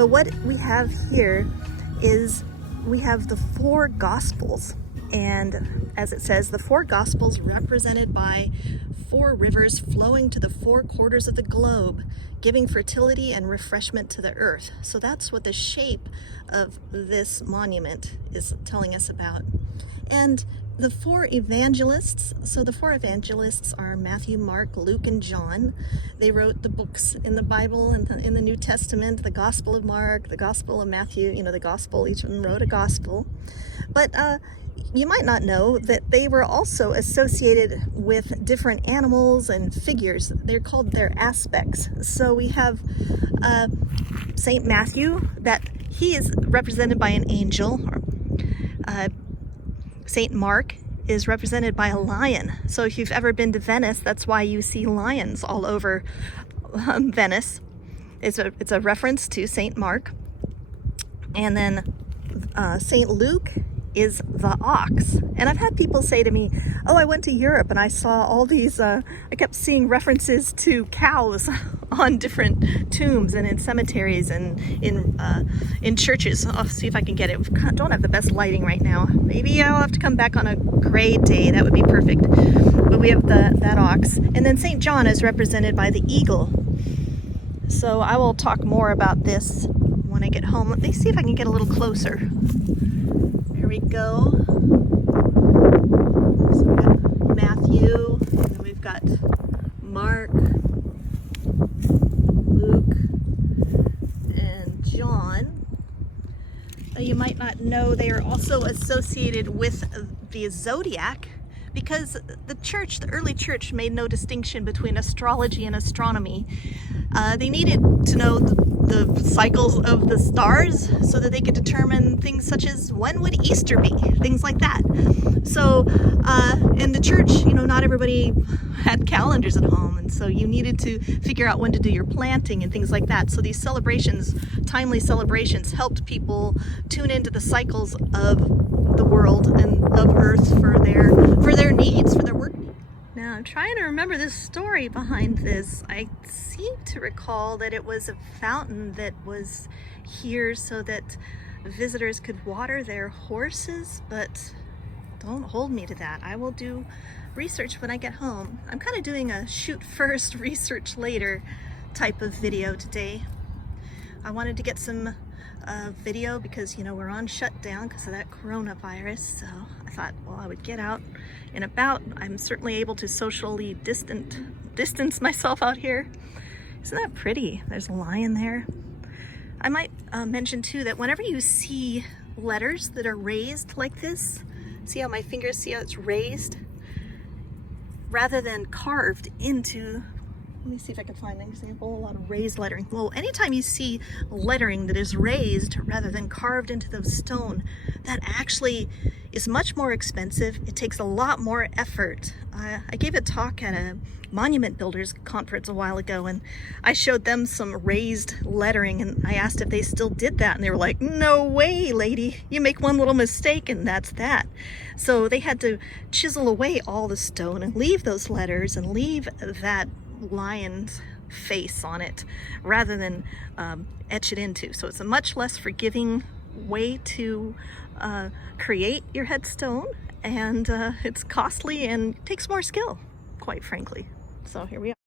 But what we have here is we have the four Gospels. And as it says, the four Gospels represented by four rivers flowing to the four quarters of the globe, giving fertility and refreshment to the earth. So that's what the shape of this monument is telling us about. And the four evangelists, so the four evangelists are Matthew, Mark, Luke, and John. They wrote the books in the Bible and in the New Testament, the Gospel of Mark, the Gospel of Matthew, the Gospel, each of them wrote a Gospel. But you might not know that they were also associated with different animals and figures. They're called their aspects. So we have Saint Matthew, that he is represented by an angel. Saint Mark is represented by a lion. So if you've ever been to Venice, that's why you see lions all over Venice. It's a reference to Saint Mark. And then Saint Luke is the ox. And I've had people say to me, oh, I went to Europe and I saw all these, I kept seeing references to cows on different tombs and in cemeteries and in churches. I'll see if I can get it. We don't have the best lighting right now. Maybe I'll have to come back on a gray day. That would be perfect. But we have that ox. And then St. John is represented by the eagle. So I will talk more about this when I get home. Let me see if I can get a little closer. Here we go. So we got Matthew, and then we've got Mark, Luke, and John. You might not know they are also associated with the zodiac, because the early church made no distinction between astrology and astronomy. They needed to know the cycles of the stars so that they could determine things such as when would Easter be, things like that. So in the church, not everybody had calendars at home, and so you needed to figure out when to do your planting and things like that. So these celebrations, timely celebrations, helped people tune into the cycles of the world and of Earth for their needs, for their work. Now I'm trying to remember the story behind this. I seem to recall that it was a fountain that was here so that visitors could water their horses, but don't hold me to that. I will do research when I get home. I'm kind of doing a shoot first, research later type of video today. I wanted to get some video because we're on shutdown because of that coronavirus, so I thought, well, I would get out and about. I'm certainly able to socially distance myself out here. Isn't that pretty? There's a lion there. I might mention too that whenever you see letters that are raised like this, see how my fingers, see how it's raised rather than carved into. Let me see if I can find an example. A lot of raised lettering. Well, anytime you see lettering that is raised rather than carved into the stone, that actually is much more expensive. It takes a lot more effort. I gave a talk at a monument builders conference a while ago, and I showed them some raised lettering, and I asked if they still did that, and they were like, no way, lady. You make one little mistake and that's that. So they had to chisel away all the stone and leave those letters and leave that lion's face on it rather than etch it into. So it's a much less forgiving way to create your headstone, and it's costly and takes more skill, quite frankly. So here we are.